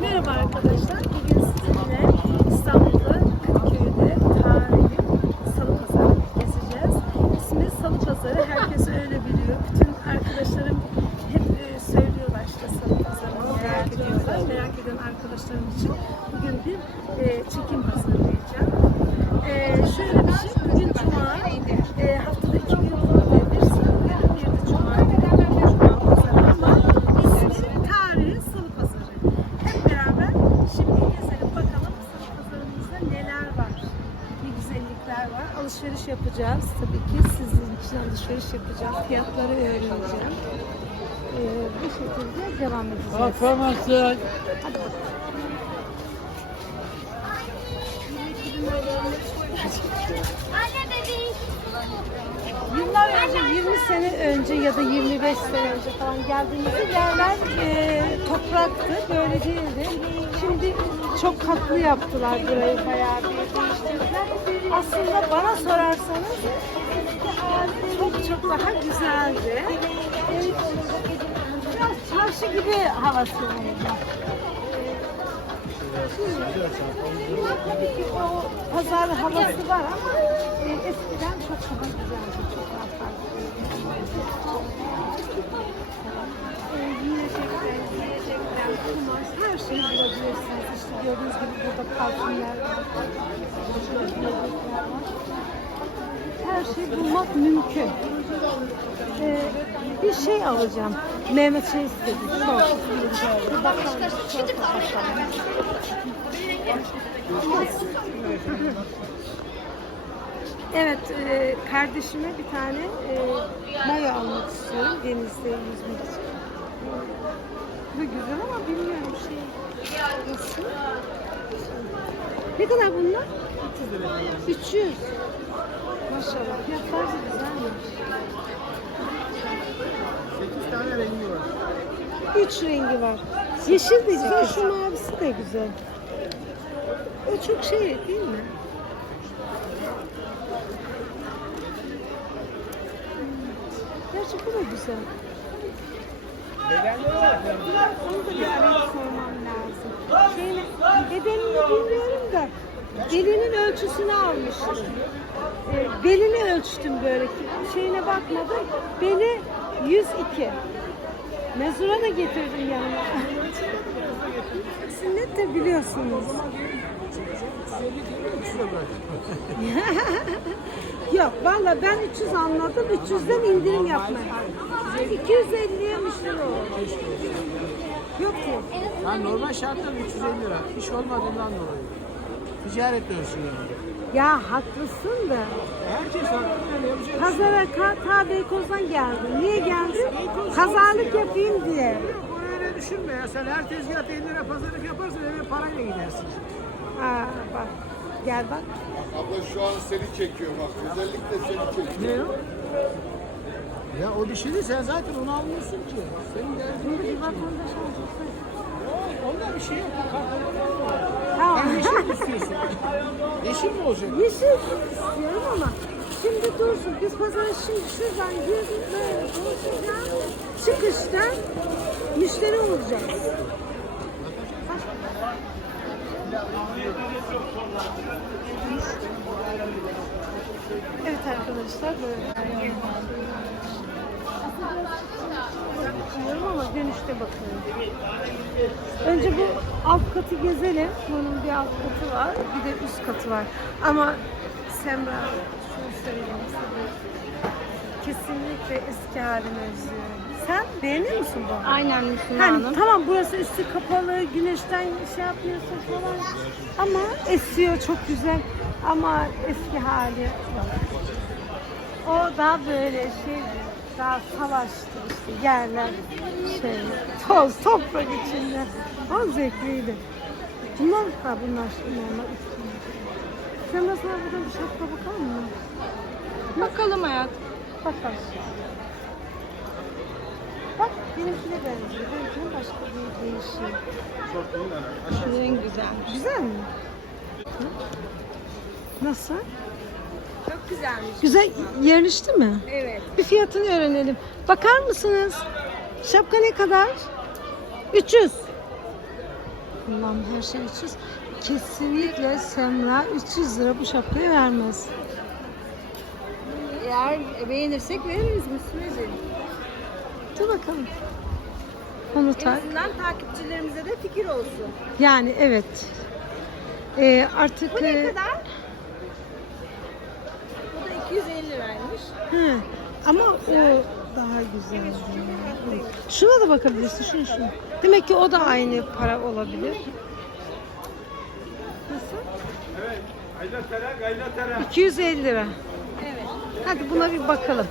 Merhaba arkadaşlar. Bugün sizinle İstanbul'da Kadıköy'de tarihi Salı Pazarı gezeceğiz. İsmi Salı Pazarı. Herkes öyle biliyor. Bütün arkadaşlarım hep e, söylüyorlar işte Salı Pazarı'nı merak ediyorlar. Merak eden arkadaşlarım için bugün bir e, çekim hazırlayacağım. E, şöyle bir şey. Bugün Cuma. E, haftada iki gün oluyor. Bir Salı, bir de Cuma. Cuma Pazarı ama ismi tarihi Salı Pazarı. Hep beraber şimdi gezelim bakalım Salı Pazarımızda neler var. Ne güzellikler var. Alışveriş yapacağız tabii ki. Sizin için alışveriş yapacağız. Fiyatları öğreneceğim. Ee, bu şekilde devam edeceğiz. Atamazsın. Anne bebeğim. Yıllar önce, 20 sene önce ya da 25 sene önce falan geldiğimizde yerler e, topraktı, böyle değildi. Şimdi çok katlı yaptılar burayı bayağı bir değiştirdiler. Aslında bana sorarsanız çok çok daha güzeldi. Biraz çarşı gibi havası olacak. Tabii ki o pazar havası var ama e, eskiden çok daha güzeldi. Çok daha farklı. Yiyecekler, yiyecekler, kumaş, her şeyi bulabilirsiniz. İşte gördüğünüz gibi burada parfümler var. Her şeyi bulmak mümkün. E, bir şey alacağım. Mehmet şey istedi. Sor. Bakalım. Evet, e, kardeşime bir tane e, mayo almak istiyorum denizde yüzmek için. Bu güzel ama bilmiyorum şey nasıl. Ne kadar bunlar? 300 Maşallah fiyatlar da güzelmiş. 8 tane rengi var. Üç rengi var. Yeşil de güzel, şu mavisi de güzel. O çok şey değil mi? Gerçi bu da güzel. Bedenleri var. Onu da bir arayıp sormam lazım. Şeyini, bedenini bilmiyorum da belinin ölçüsünü almıştım. Ee, belini ölçtüm böyle. Şeyine bakmadım. Beli 102. Mezura da getirdim yanıma. Sünnet de biliyorsunuz. Yok valla ben 300 anladım. 300'den indirim yapmaya. 250'ye müşteri oldu. Yok ki. Ha, normal şartlar 350 lira. İş olmadığından dolayı. Ticaret ölçüyor. Ya haklısın da. Herkes haklı. Yani yapacak şey. Pazara ka- ta Beykoz'dan geldim. Niye geldim? Pazarlık yapayım diye. Yok, onu öyle düşünme ya. Sen her tezgahta 50 lira pazarlık yaparsan eve parayla gidersin. Aa, bak. Gel bak. Abla şu an seni çekiyor bak. Özellikle seni çekiyor. Ne o? Ya o bir şey değil. Sen zaten onu almıyorsun ki. Senin derdin Bir vatandaş olacaksa. Onda bir şey yok. Tamam. Sen yeşil mi istiyorsun? yeşil mi olacak? Yeşil istiyorum ama şimdi dursun. Biz pazara şimdi şuradan girdik böyle. Çıkışta müşteri olacağız. Evet arkadaşlar böyle. Bakıyorum ama dönüşte bakıyorum. Önce bu alt katı gezelim. Bunun bir alt katı var, bir de üst katı var. Ama Semra şunu söyleyeyim size. Kesinlikle eski halini özlüyorum. Sen beğeniyor musun bunu? Aynen Müslüman Hani Hanım. tamam burası üstü kapalı, güneşten şey yapıyorsun falan. Ama esiyor çok güzel. Ama eski hali yok. O daha böyle şey, daha savaştı işte yerler şey, toz, toprak içinde. O zevkliydi. Bunlar, ha bunlar normal üstünde. Sen mesela buradan bir şapka bakar mı? Bakalım hayat. Bakar. Benimkine benziyor. Benimkinin başka bir değişiği. Şunun güzelmiş. Güzel mi? Nasıl? Çok güzelmiş. Güzel yerleşti mi? Evet. Bir fiyatını öğrenelim. Bakar mısınız? Şapka ne kadar? 300. Allah'ım her şey 300. Kesinlikle Semra 300 lira bu şapkayı vermez. Eğer beğenirsek veririz Müslümeciğim. Dur bakalım. Onu En tak. azından takipçilerimize de fikir olsun. Yani evet. Ee, artık Bu ne e, kadar? Bu da 250 liraymış. Hı. Ama o daha güzel. Şuna da bakabilirsin. Şunu şunu. Demek ki o da aynı para olabilir. Nasıl? 250 lira. Evet. Hadi buna bir bakalım.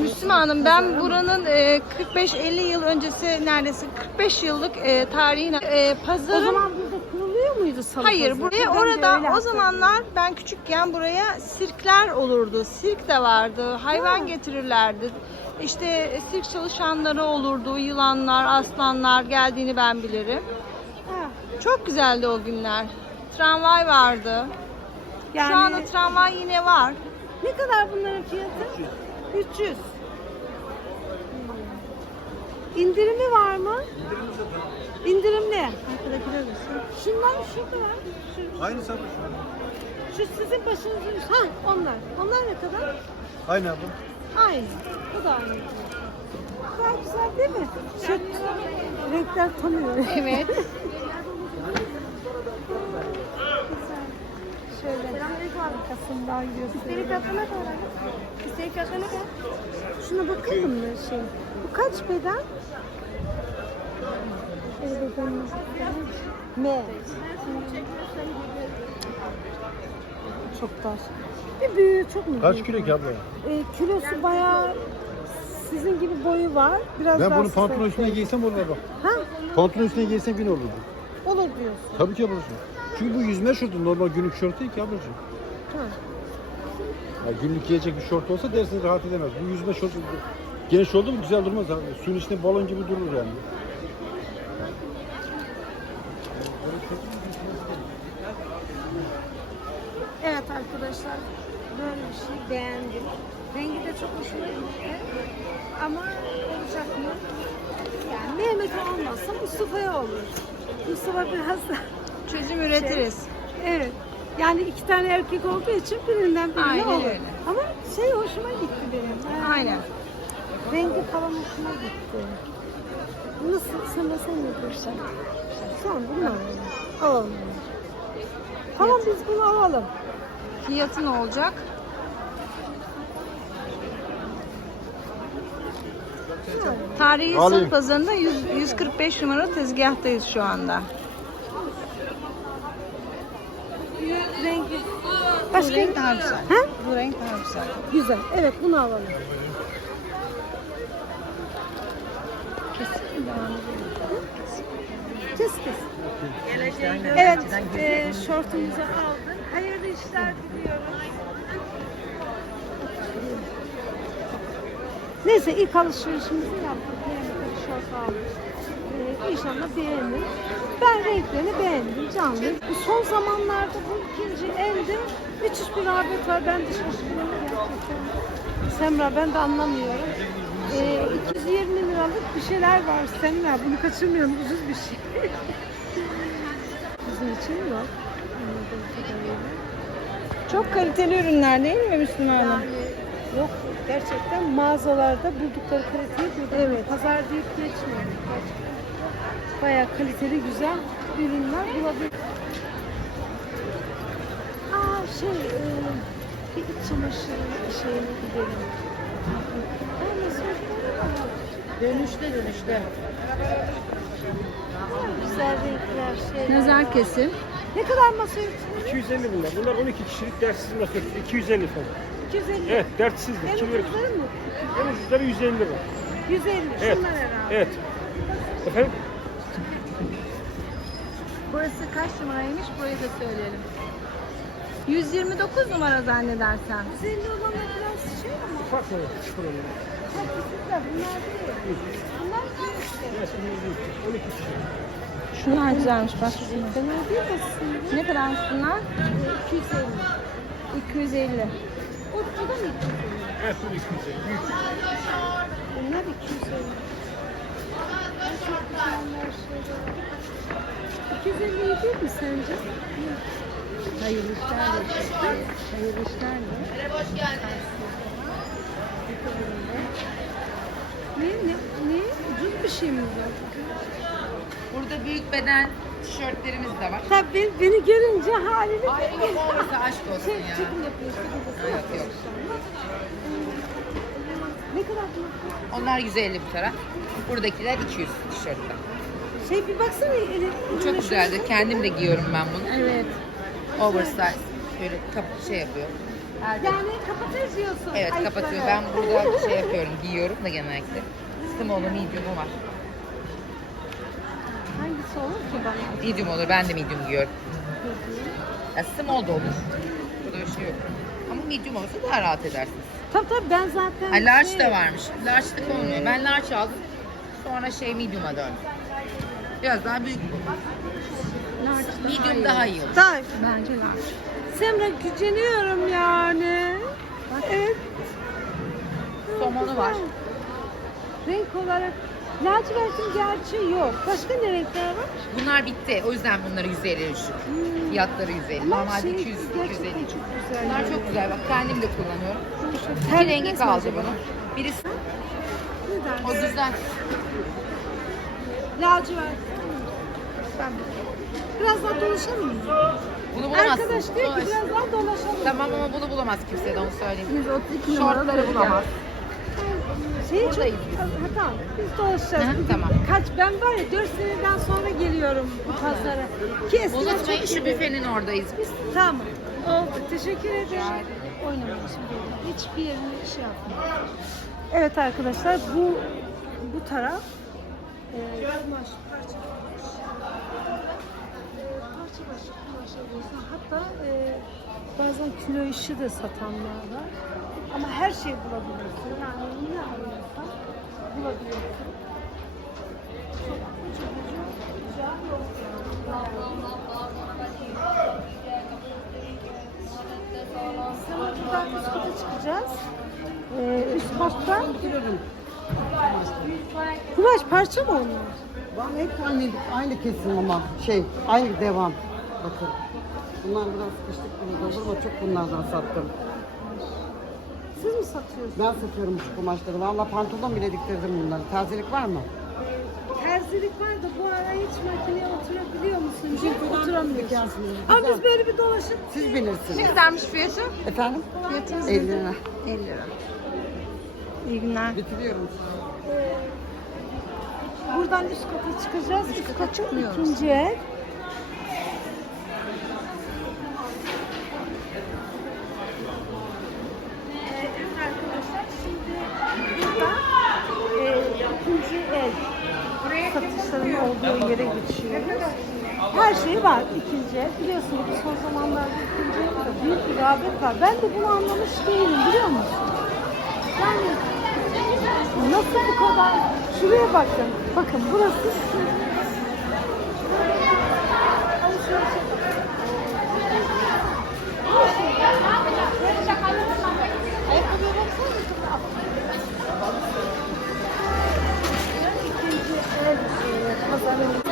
Müslüm Hanım ben buranın e, 45-50 yıl öncesi neredeyse 45 yıllık e, tarihin e, O pazarın zaman burada kuruluyor muydu salı Hayır, buraya orada o zamanlar ben küçükken buraya sirkler olurdu. Sirk de vardı. Hayvan getirirlerdi. İşte sirk çalışanları olurdu. Yılanlar, aslanlar geldiğini ben bilirim. Ha, Çok güzeldi o günler. Tramvay vardı. Yani Şu anda tramvay yine var. ne kadar bunların fiyatı? 300. İndirimi var mı? İndirimli. Arkadakiler misin? Şunlar şu kadar. Şu, Aynı sabır. şu sizin başınızın üstü. Ha onlar. Onlar ne kadar? Aynı abi. Aynı. Bu da aynı. Daha güzel değil mi? Çok renkler tanıyor. Evet. Şöyle. Arkasından gidiyorsun. İsterik atana kadar. İsterik atana kadar. Şuna bakalım mı şey? Bu kaç beden? M. Çok dar. Bir büyüğü çok mu? Kaç büyük? kilo ki abla? E, kilosu bayağı sizin gibi boyu var. Biraz Ben daha bunu pantolon üstüne giysem olur bak. Ha? Pantolon üstüne giysem bin olurdu. Olur diyorsun. Tabii ki ablacığım. Çünkü bu yüzme şortu normal günlük şort değil ki ablacığım. Ha. Ya günlük giyecek bir şort olsa dersin rahat edemez. Bu yüzme şortu geniş oldu mu güzel durmaz abi. Suyun içinde balon gibi durur yani. Evet arkadaşlar böyle bir şey beğendim. Rengi de çok hoşuma gitti. Ama olacak mı? Yani Mehmet olmazsa Mustafa'ya olur. Mustafa biraz da Çözüm üretiriz. evet. Yani iki tane erkek olduğu için birinden birine Aynen olur. öyle. Ama şey hoşuma gitti benim. Yani Aynen. Rengi falan hoşuma gitti. Nasıl sen de sen ne diyorsun? Sen bunu alalım. Alalım. Tamam biz bunu alalım. Fiyatı ne olacak? Tarihi. Salı Pazarı'nda 100, 145 numara tezgahtayız şu anda. Rengi. Bu Başka renk daha güzel. Ha? Bu renk daha güzel. Güzel. Evet bunu alalım. Kes kes. Evet, e, şortumuzu aldık. Hayırlı işler diliyoruz. Neyse ilk alışverişimizi yaptık. Yani şort aldık. İnşallah beğenir. Ben renklerini beğendim. Canlı. Son zamanlarda bu ikinci elde müthiş bir rağbet var. Ben de şaşırıyorum gerçekten. Semra ben de anlamıyorum. Ee, 220 liralık bir şeyler var Semra. Bunu kaçırmıyorum. Ucuz bir şey. Bizim için yok. Çok kaliteli ürünler değil mi Müslüman Hanım? Yani yok gerçekten mağazalarda buldukları kaliteyi burada evet. pazar deyip geçmiyor. Gerçekten. Bayağı kaliteli güzel ürünler bulabilir. Aa şey e, bir iç çamaşırı şeyine gidelim. Dönüşte dönüşte. güzel renkler şeyler. Nazar kesim. Ne kadar masa örtüsü? 250 bunlar. Bunlar 12 kişilik dertsiz masa örtüsü. 250 falan. 250. Evet dertsizdir. En Kim verir? ucuzları mı? En ucuzları 150 lira. 150. Evet. Şunlar herhalde. Evet. Efendim? Burası kaç numaraymış? Burayı da söyleyelim. 129 numara zannedersem. 150 olanlar biraz şey ama. Ufak mı? Küçük olanlar. Ha, küçükler bunlar değil. Bunlar büyük işte. Evet, 12 kişi. Şunlar güzelmiş bak. Fena değil aslında. Ne kadar şunlar? 250. 250. O, o da mı 250? Evet, bu 250. Büyük. Bunlar 250. Ay, çok güzeller şöyle. 250 iyi değil mi sence? Hayırlı işler de. Hayırlı işler de. Ne, ne, ne? Ucuz bir şey mi bu? Burada büyük beden tişörtlerimiz de var. Tabii beni görünce halini Ay yok olmasa aşk olsun ya. çekim yapıyorsun. Yok, yok. Ne kadar? Onlar 150 bu taraf. Buradakiler 200 tişörtler. Şey bir baksana. Ele, Çok güzeldir. Kendim de giyiyorum ben bunu. Evet. Oversize. Böyle kap şey yapıyor. Yani kapatır diyorsun. Evet ayıpları. kapatıyor. Ben burada şey yapıyorum, giyiyorum da genellikle. Small'u, medium'u var. Hangisi olur ki bana? Medium olur. Ben de medium giyiyorum. Ya small da olur. Burada bir şey yok. Ama medium olursa daha rahat edersiniz. Tabii tabii ben zaten... Ha, large şey- da varmış. Large da olmuyor. Ben large aldım. Sonra şey medium'a döndüm. Biraz daha büyük bu. Medium daha iyi olur. Tabii. Bence large. Semra güceniyorum yani. Evet. Somonu var. Renk olarak lacivertin gerçi yok. Başka ne renkler var? Bunlar bitti. O yüzden bunları 150 düşük. Fiyatları 150. Ama Normalde şey, 200 gerçekten 250. çok güzel. Bunlar çok güzel. Bak kendim de kullanıyorum. Terlik rengi kaldı bunun. Birisi o güzel. Lacivert. Ben Biraz daha dolaşalım mı? Bunu bulamazsın. Arkadaş diyor ki biraz daha dolaşalım. Tamam ama bunu bulamaz kimse de onu söyleyeyim. 132 numaralı Şortları bulamaz. Şey çok... Ha, tamam. Biz dolaşacağız. Hı, Bugün tamam. Kaç ben var ya 4 seneden sonra geliyorum bu pazara. Ki eskiden Unutmayın çok şu geliyorum. büfenin oradayız biz. Tamam. Oldu. Teşekkür ederim. İçin böyle. Hiçbir yerini şey yapmıyor. Evet arkadaşlar bu bu taraf e, kumaş parça kumaş. E, parça başı kumaş alıyorsun. Hatta e, bazen kilo işi de satanlar var. Ama her şeyi bulabiliyorsun. Yani ne arıyorsan bulabiliyorsun. Çok ucu güzel. Sonra buradan üst kata çıkacağız. Ee, üst katta kumaş parça mı onlar? Vallahi hep aynı, aynı kesim ama şey, aynı devam. Bakın. Bunlar biraz sıkıştık gibi olur mu? Çok bunlardan sattım. Siz mi satıyorsunuz? Ben satıyorum şu kumaşları. Vallahi pantolon bile diktirdim bunları. Tazelik var mı? Terzilik var da bu ara hiç makineye oturabiliyor musun? Çünkü oturamıyorsun. Ama biz böyle bir dolaşıp Siz bilirsiniz. Ne kadarmış fiyatı? Efendim? Fiyatı 50 lira. 50 lira. İyi günler. Bitiriyorum. buradan üst kata çıkacağız. Üst kata çıkmıyoruz. şimdi burada e, ikinci el satışların olduğu yere geçiyoruz. Her şey var ikinci. Biliyorsunuz ki son zamanlarda ikinci elde büyük bir rağbet var. Ben de bunu anlamış değilim biliyor musun? Yani nasıl bu kadar? Şuraya bakın. Bakın burası şu.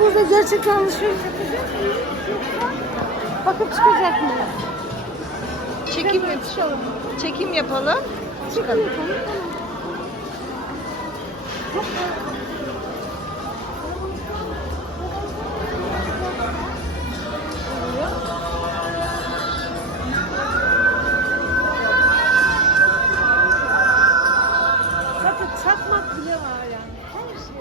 Burada gerçekten alışveriş yapacak mıyız? Bakıp çıkacak mıyız? Çekim, çekim yapalım. Çıkalım. Tamam. Bakın çakmak bile var yani. Her şey.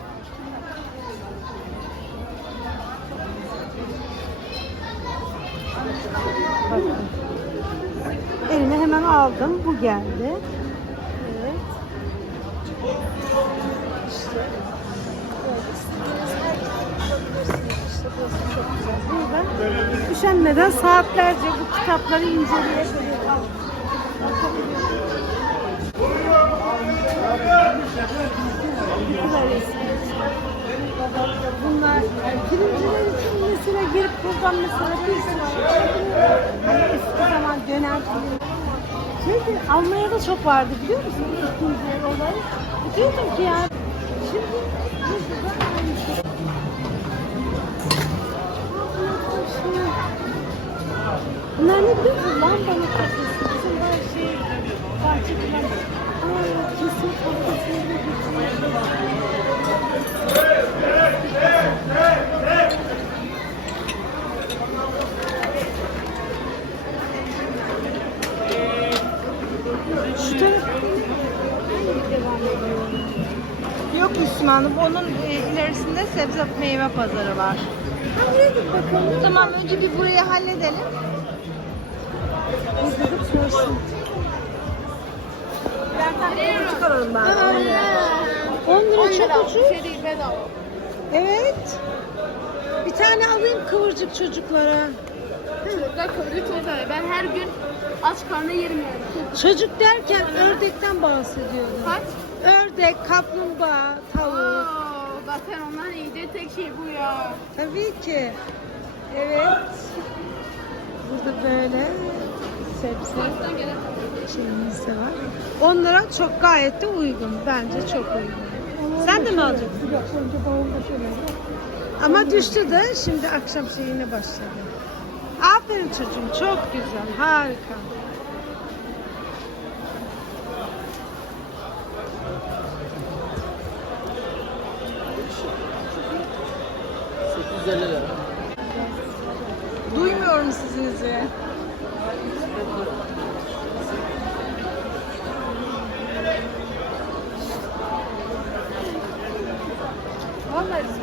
Elime hemen aldım. Bu geldi. İşte. Evet, istediğiniz her. Burada üşenmeden saatlerce bu kitapları eski. Bunlar yani filmciler için mesela girip buradan mesela bir sürü hani eski zaman dönem. Şeydi, Almanya'da çok vardı biliyor musun? İkinci olay. Diyordum ki ya Bunlar ne biliyor musun? Lambanın kafesi. Bizim böyle şey bahçe falan. Aa, kesin kafesini de getirmiş. Şu taraf devam ediyor. Müslümanım. Onun e, ilerisinde sebze meyve pazarı var. Git bakalım. Tamam önce bir burayı halledelim. Burada da pörsün. Birer tane kıvırcık alalım ben. 10 lira çok ucuz. Şey değil. Evet. Bir tane alayım kıvırcık çocuklara. Çocuklar kıvırcık sever. Ben her gün aç karnına yerim yani. Çocuk derken ördekten bahsediyordum. Kaç? Ördek, kaplumbağa, tavuk. Oo, zaten onların yiyeceği tek şey bu ya. Tabii ki. Evet. Burada böyle sebze şeyimiz de var. Onlara çok gayet de uygun. Bence çok uygun. Sen de mi alacaksın? Yok, önce bavulda şöyle. Ama düştü de şimdi akşam şeyine başladı. Aferin çocuğum, çok güzel, harika. Duymuyorum sizinizi. Vallahi bir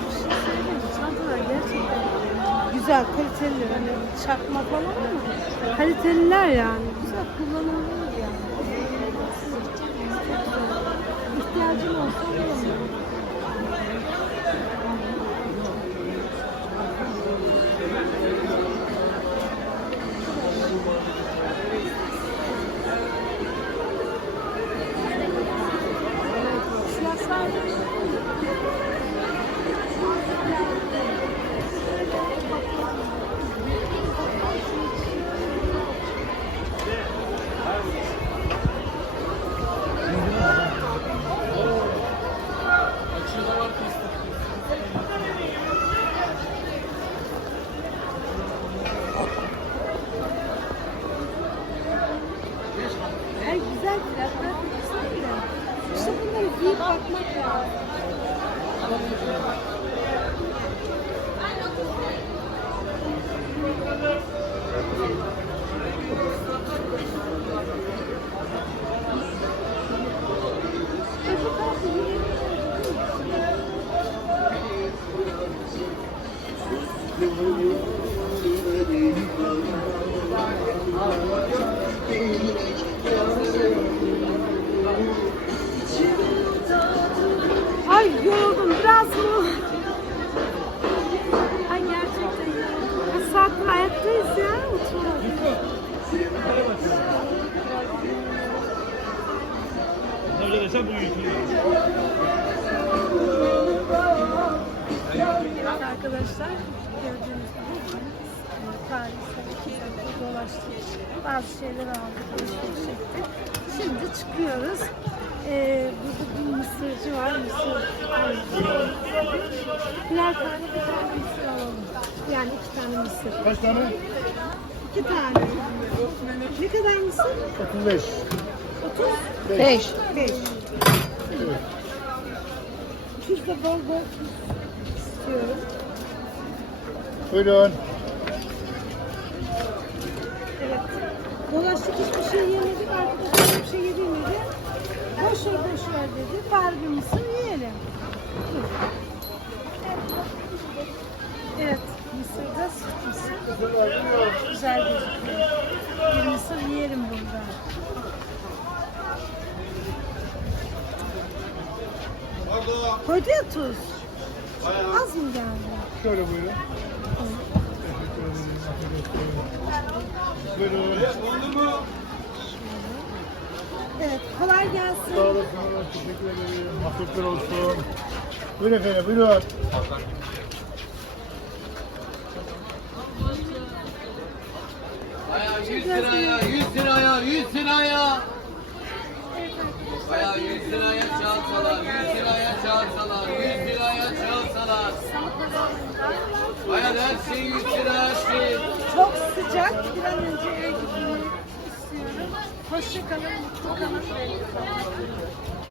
şey güzel, kaliteliler. Hani çakma falan ama kaliteliler yani. Güzel 啊这么我看到 Ay güzel fiyatlar güzel de. İşte bunları giyip bakmak lazım. Ay bu Bu yüzünü. Evet arkadaşlar gördüğünüz gibi e, Paris'te güzelce dolaştık. Bazı şeyler aldık, alışveriş ettik. Şimdi çıkıyoruz. Ee, burada bir mısırcı var. Mısır. Birer tane bir tane mısır alalım. Yani iki tane mısır. Kaç tane? İki tane. Ne kadar mısır? 35. 30? Beş. 5. Tuz da bol bol istiyorum. Buyurun. Evet. Dolaştık hiçbir şey yemedik. Arkadaşlar hiçbir şey yedemedi. Boş ver boş ver dedi. Bari bir mısır yiyelim. Evet. Mısır da süt mısır. Güzel gözüküyor. Bir mısır yiyelim burada. Koydu ya tuz. Az mı geldi? Şöyle buyurun. Buyurun. Evet. Kolay gelsin. Sağ olasın. Teşekkür ederim. Afiyetler olsun. Buyurun efendim buyurun. Aya 100 liraya, 100 liraya, 100 liraya. Aya 100 liraya çalsalar, 100 liraya çalsalar, 100 liraya çalsalar. Aya her şey 100 lira her şey. Çok sıcak. Bir an önce eve gitmeyi istiyorum. Hoşçakalın, mutlu kalın.